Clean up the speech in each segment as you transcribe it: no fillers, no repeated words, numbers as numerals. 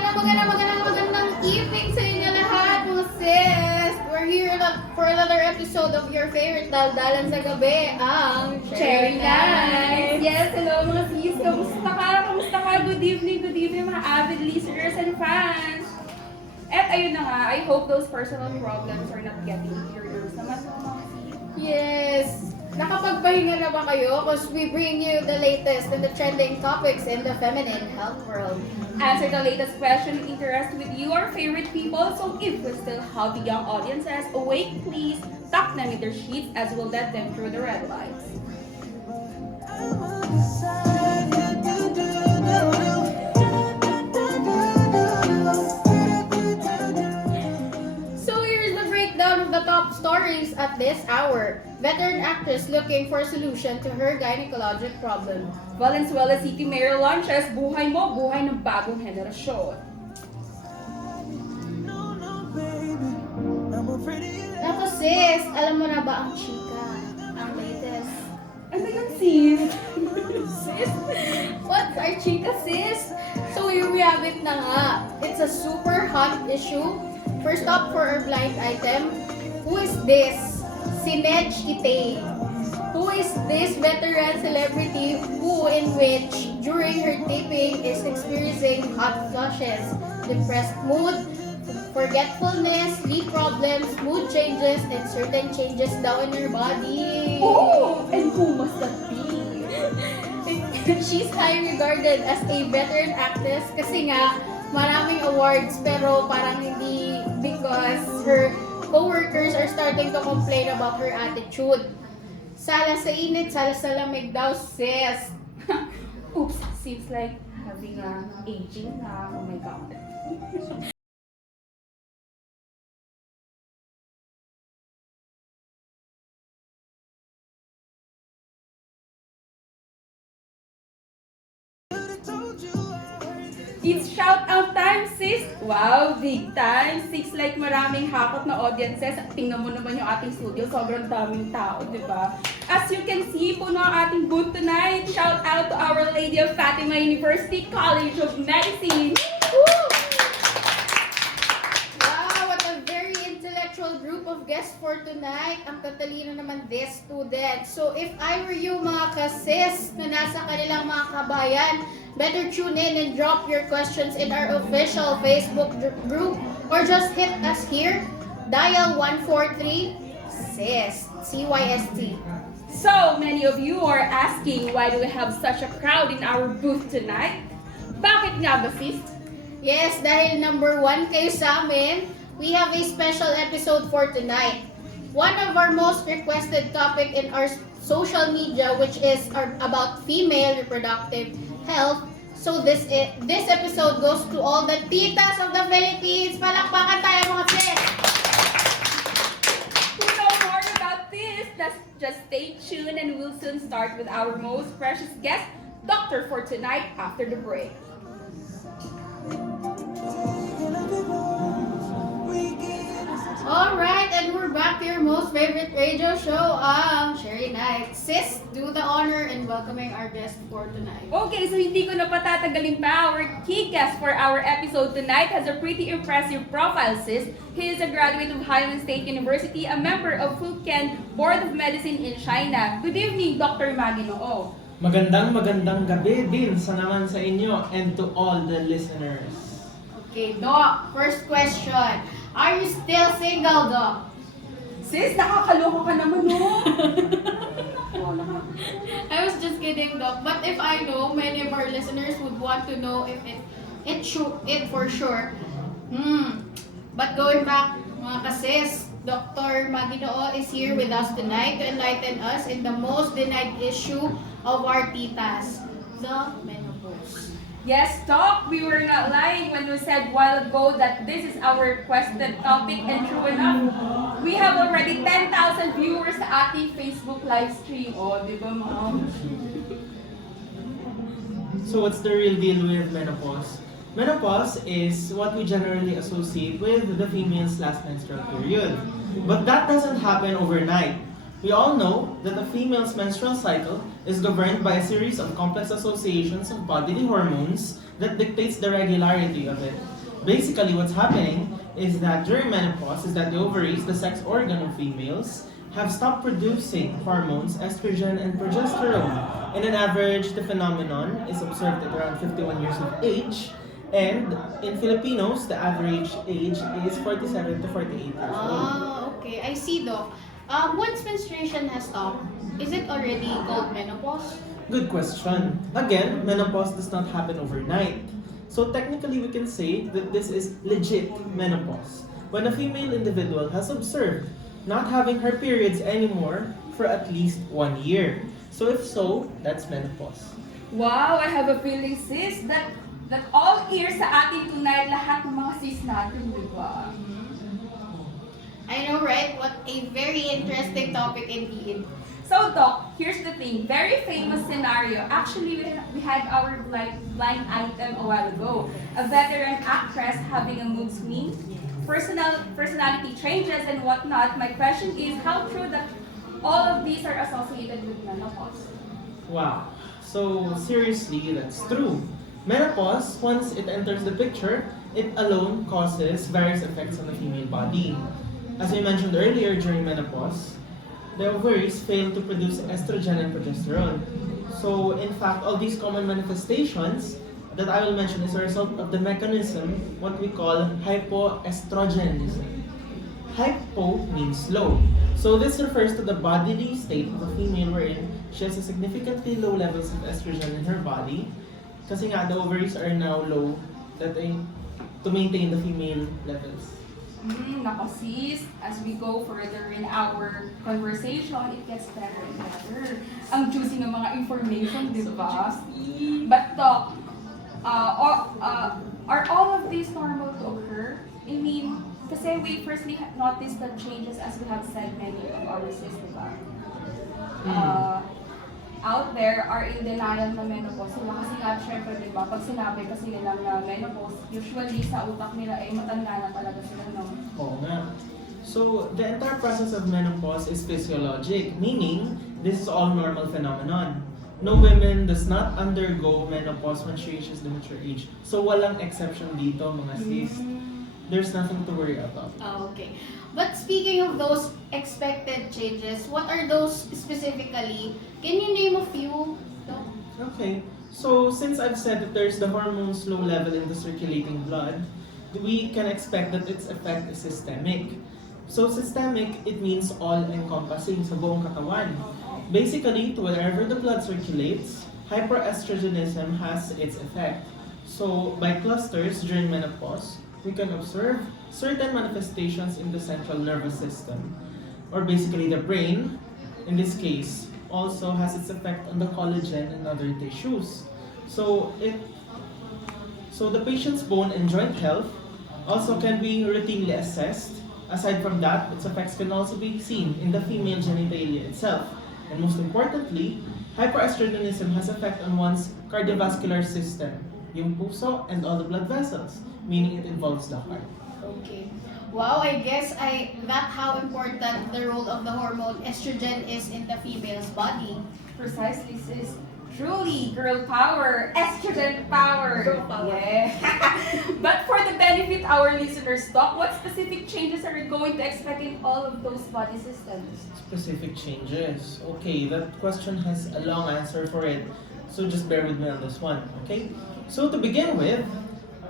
magandang evening sa inyo lahat, mga sis! We're here for another episode of your favorite daldalan sa gabi, ang Cherry Nights! Yes, hello mga sis! Kamusta ka? Kamusta ka? Good evening mga avid listeners and fans! At ayun na nga, I hope those personal problems are not getting your nerves naman mga sis. Yes! Nakapagpahinga na ba kayo? Because we bring you the latest and the trending topics in the feminine health world. Answer the latest question in interest with your favorite people. So if we still have the young audiences awake, please tuck them in their sheets as we'll let them through the red lights. So here's the breakdown of the top stories at this hour. Veteran actress looking for a solution to her gynecologic problem. Valenzuela City Mayor launches Buhay Mo, Buhay ng Bagong Henerasyon. Tapos sis, alam mo na ba ang chika? Ang latest. Ano yun sis? Sis? What's our chika sis? So here we have it na nga. It's a super hot issue. First up for our blind item. Who is this? Si Ned Kitay. Who is this veteran celebrity who in which during her taping is experiencing hot flushes, depressed mood, forgetfulness, sleep problems, mood changes, and certain changes daw in her body. Oh! And who must that be? She's highly regarded as a veteran actress kasi nga maraming awards pero parang hindi because her co-workers are starting to complain about her attitude. Sala sa init, sala sa lamig daw, sis. Oops, seems like having a aging na. Oh my god. It's shout out time, sis! Wow, big time! Seems like maraming hakot na audiences. Tingnan mo naman yung ating studio, sobrang daming tao, di ba? As you can see, puno ang ating booth tonight. Shout out to Our Lady of Fatima University College of Medicine! Woo! Wow, what a very intellectual group of guests for tonight. Ang tatalino naman this student. So if I were you mga kasis na nasa kanilang mga kabayan, better tune in and drop your questions in our official Facebook group or just hit us here. Dial 143-CYST. CYST. So, many of you are asking why do we have such a crowd in our booth tonight? Bakit nga ba, sis? Yes, dahil number 1 kayo sa amin, we have a special episode for tonight. One of our most requested topic in our social media, which is about female reproductive health. So this episode goes to all the titas of the Philippines. Palakpakan tayo mga sis! To know more about this, just stay tuned and we'll soon start with our most precious guest, Doctor for tonight after the break. Alright, and we're back to your most favorite radio show, ang Cherry Nights. Sis, do the honor in welcoming our guest for tonight. Okay, so hindi ko na patatagalin pa. Our key guest for our episode tonight has a pretty impressive profile, sis. He is a graduate of Hainan State University, a member of Fujian Board of Medicine in China. Good evening, Dr. Maginoo. Magandang gabi din sa naman sa inyo and to all the listeners. Okay, Doc, first question. Are you still single, Doc? Sis, nakakaloka ka naman, no? I was just kidding, Doc. But if I know, many of our listeners would want to know if it for sure. But going back, mga kasis, Dr. Maginoo is here with us tonight to enlighten us in the most denied issue of our titas, the menopause. Yes, Doc, we were not lying when we said a while ago that this is our requested topic, and true enough, we have already 10,000 viewers sa ating Facebook live stream. Oh, di ba, ma'am? So what's the real deal with menopause? Menopause is what we generally associate with the female's last menstrual period. But that doesn't happen overnight. We all know that the female's menstrual cycle is governed by a series of complex associations of bodily hormones that dictates the regularity of it. Basically, what's happening is that during menopause is that the ovaries, the sex organ of females, have stopped producing hormones, estrogen and progesterone. In an average, the phenomenon is observed at around 51 years of age, and in Filipinos, the average age is 47 to 48 years old. Ah, okay. I see, Doc. Once menstruation has stopped, is it already called menopause? Good question. Again, menopause does not happen overnight. So technically, we can say that this is legit menopause. When a female individual has observed not having her periods anymore for at least 1 year. So if so, that's menopause. Wow, I have a feeling, sis, that all ears sa atin tonight, lahat ng mga sis natin, di ba? I know, right? What a very interesting topic indeed. So, Doc, here's the thing. Very famous scenario. Actually, we had our blind item a while ago. A veteran actress having a mood swing, personality changes, and whatnot. My question is, how true that all of these are associated with menopause? Wow. So seriously, that's true. Menopause, once it enters the picture, it alone causes various effects on the female body. As I mentioned earlier, during menopause, the ovaries fail to produce estrogen and progesterone. So, in fact, all these common manifestations that I will mention is a result of the mechanism, what we call hypoestrogenism. Hypo means low. So, this refers to the bodily state of a female wherein she has a significantly low levels of estrogen in her body. Kasi nga, the ovaries are now low to maintain the female levels. Nako sis, as we go further in our conversation, it gets better and better. Ang juicy ng mga information, di ba? But Doc, are all of these normal to occur? I mean, kasi we firstly noticed the changes as we have said many of our sis, di ba? Out there are in denial na menopause. Sila kasi nga, syempre, di ba, pag sinabi kasi nila na menopause, usually sa utak nila ay matanda na talaga sila, no? Oo nga. So, the entire process of menopause is physiologic, meaning this is all normal phenomenon. No woman does not undergo menopause when she reaches the mature age. So, walang exception dito, mga sis. There's nothing to worry about. Okay. But speaking of those expected changes, what are those specifically? Can you name a few? Doc? Okay. So, since I've said that there's the hormones low level in the circulating blood, we can expect that its effect is systemic. So, systemic, it means all-encompassing sa buong katawan. Basically, to wherever the blood circulates, hyperestrogenism has its effect. So, by clusters during menopause, we can observe certain manifestations in the central nervous system, or basically the brain, in this case, also has its effect on the collagen and other tissues. So the patient's bone and joint health also can be routinely assessed. Aside from that, its effects can also be seen in the female genitalia itself. And most importantly, hyperestrogenism has effect on one's cardiovascular system, yung puso and all the blood vessels, meaning it involves the heart. Okay. Wow, I guess that how important the role of the hormone estrogen is in the female's body. Precisely, sis. Truly, girl power, estrogen power. Girl power. Yeah. But for the benefit our listeners, Doc, what specific changes are we going to expect in all of those body systems? Specific changes. Okay, that question has a long answer for it. So just bear with me on this one, okay? So to begin with,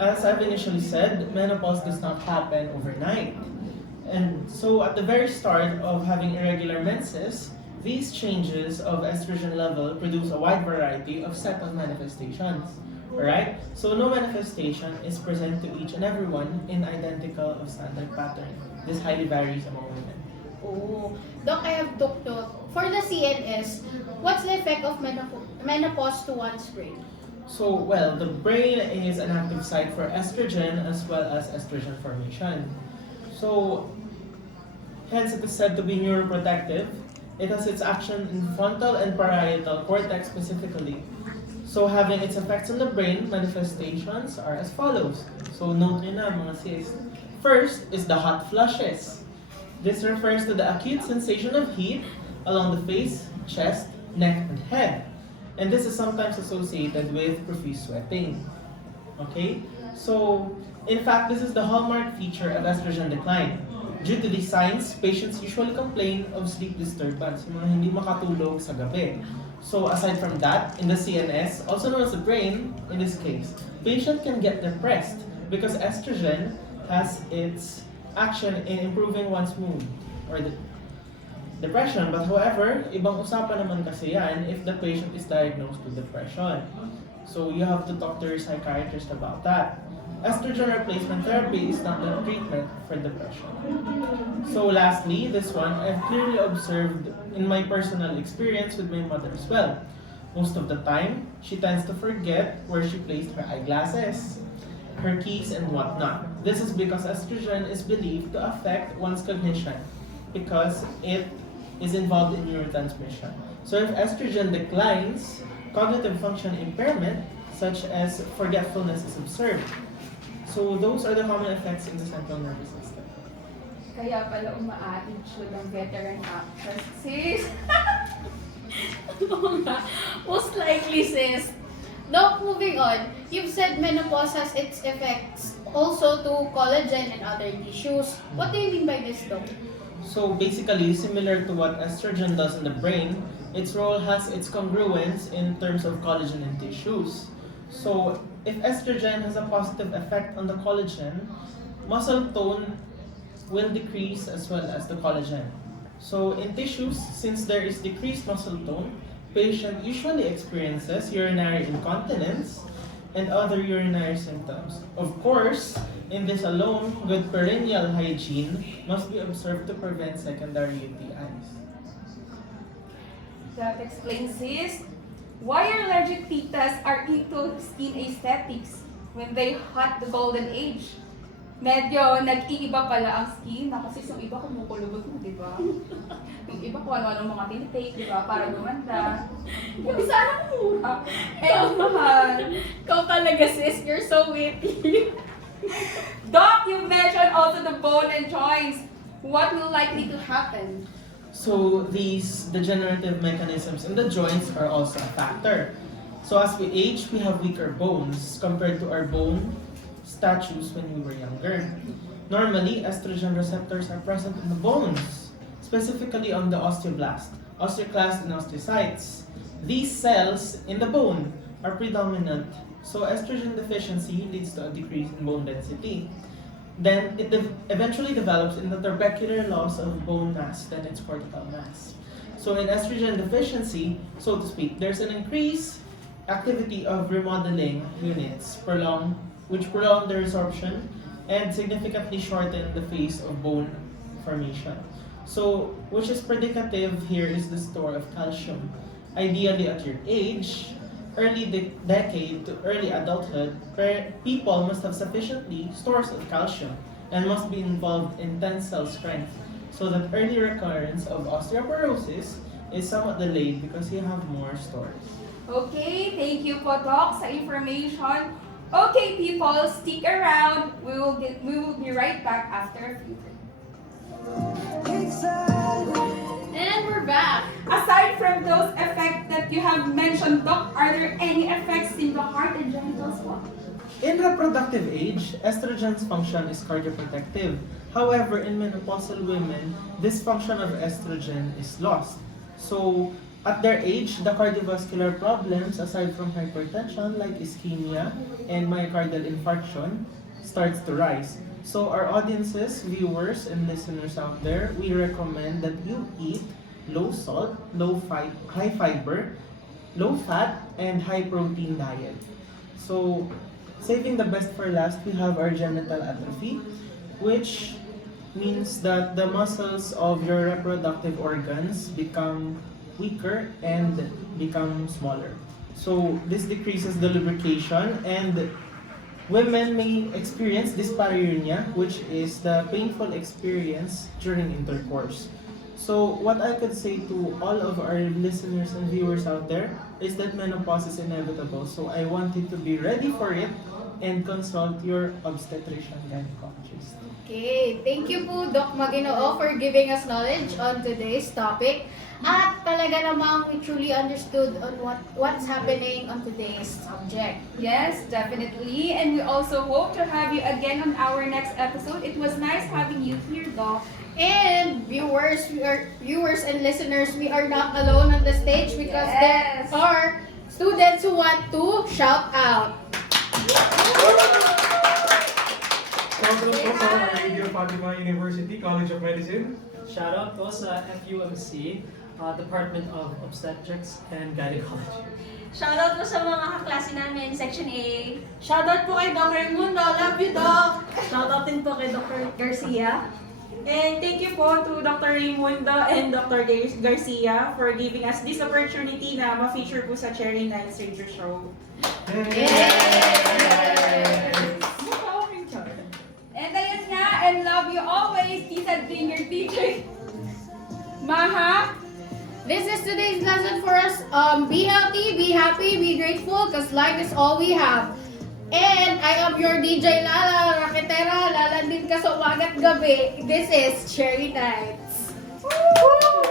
as I've initially said, menopause does not happen overnight. And so at the very start of having irregular menses, these changes of estrogen level produce a wide variety of set of manifestations. Alright? So no manifestation is present to each and everyone in identical or standard pattern. This highly varies among women. Oh, Doc, I have Doc. For the CNS, what's the effect of menopause to one's brain? So, well, the brain is an active site for estrogen as well as estrogen formation. So, hence it is said to be neuroprotective. It has its action in frontal and parietal cortex specifically. So, having its effects on the brain, manifestations are as follows. So, note nyo na mga sis. First is the hot flushes. This refers to the acute sensation of heat along the face, chest, neck, and head. And this is sometimes associated with profuse sweating. Okay? So, in fact, this is the hallmark feature of estrogen decline. Due to these signs, patients usually complain of sleep disturbance, yung mga hindi makatulog sa gabi. So, aside from that, in the CNS, also known as the brain, in this case, patient can get depressed because estrogen has its action in improving one's mood or the depression. But however, ibang usapan naman kasi yan if the patient is diagnosed with depression. So you have to talk to your psychiatrist about that. Estrogen replacement therapy is not the treatment for depression. So lastly, this one I've clearly observed in my personal experience with my mother as well. Most of the time, she tends to forget where she placed her eyeglasses, her keys, and whatnot. This is because estrogen is believed to affect one's cognition because it is involved in neurotransmission. So if estrogen declines, cognitive function impairment such as forgetfulness is observed. So those are the common effects in the central nervous system. Kaya pala uma-attitude ang veteran actress, sis. Oo nga. Most likely, sis. Now, moving on, you've said menopause has its effects also to collagen and other tissues. What do you mean by this, though? So basically, similar to what estrogen does in the brain, its role has its congruence in terms of collagen and tissues. So if estrogen has a positive effect on the collagen, muscle tone will decrease as well as the collagen. So in tissues, since there is decreased muscle tone, patient usually experiences urinary incontinence and other urinary symptoms. Of course, in this alone, good perineal hygiene must be observed to prevent secondary UTIs. That explains this. Why are legit titas are into skin aesthetics when they hot the golden age? Medyo nag-iiba pala ang skin na kasi yung iba kumukulubot mo, di ba? Yung iba kung ano-ano mga tinitake, di ba? Para gumanda. Hindi sana mura. Eh, ang mahal. Ikaw talaga, sis. You're so witty. Doc, you mentioned also the bone and joints. What will likely to happen? So these degenerative mechanisms in the joints are also a factor. So as we age, we have weaker bones compared to our bone statues when we were younger. Normally, estrogen receptors are present in the bones, specifically on the osteoblast, osteoclast, and osteocytes. These cells in the bone are predominant, so estrogen deficiency leads to a decrease in bone density. Then it eventually develops in the trabecular loss of bone mass than its cortical mass. So in estrogen deficiency, so to speak, there's an increased activity of remodeling units which prolong the resorption and significantly shorten the phase of bone formation. So, which is predicative here is the store of calcium. Ideally at your age, early decade to early adulthood, people must have sufficiently stores of calcium and must be involved in tensile strength so that early recurrence of osteoporosis is somewhat delayed because you have more stores. Okay, thank you po, Doc, sa information. Okay, people, stick around. We will be right back after a few. And we're back. Aside from those effects that you have mentioned, Doc, are there any effects in the heart and genitals? What? In reproductive age, estrogen's function is cardioprotective. However, in menopausal women, this function of estrogen is lost. So, at their age, the cardiovascular problems, aside from hypertension like ischemia and myocardial infarction, starts to rise. So our audiences, viewers, and listeners out there, we recommend that you eat low salt, high fiber, low fat, and high protein diet. So saving the best for last, we have our genital atrophy, which means that the muscles of your reproductive organs become weaker and become smaller. So this decreases the lubrication, and women may experience dyspareunia, which is the painful experience during intercourse. So what I could say to all of our listeners and viewers out there is that menopause is inevitable. So I want you to be ready for it and consult your obstetrician gynecologist. Okay, thank you po Doc Maginoo for giving us knowledge on today's topic. At talaga namang we truly understood on what's happening on today's subject. Yes, definitely. And we also hope to have you again on our next episode. It was nice having you here, Doc. And viewers and listeners, we are not alone on the stage because Yes. there are students who want to shout out. Welcome po sa Radio Fatima University College of Medicine. Shoutout po sa FUMC, Department of Obstetrics and Gynecology. Shoutout po sa mga kaklase namin, Section A. Shoutout po kay Dr. Raimundo. Love you, Doc! Shoutout din po kay Dr. Garcia. And thank you po to Dr. Raimundo and Dr. Garcia for giving us this opportunity na ma-feature po sa Cherry Nights Radio Show. And ayun nga, and love you always, Tita Junior Teacher. Maha. This is today's lesson for us. Be healthy, be happy, be grateful, because life is all we have. And I am your DJ Lala, Raketera, lalandin ka sa umagat gabi. This is Cherry Nights. Woo!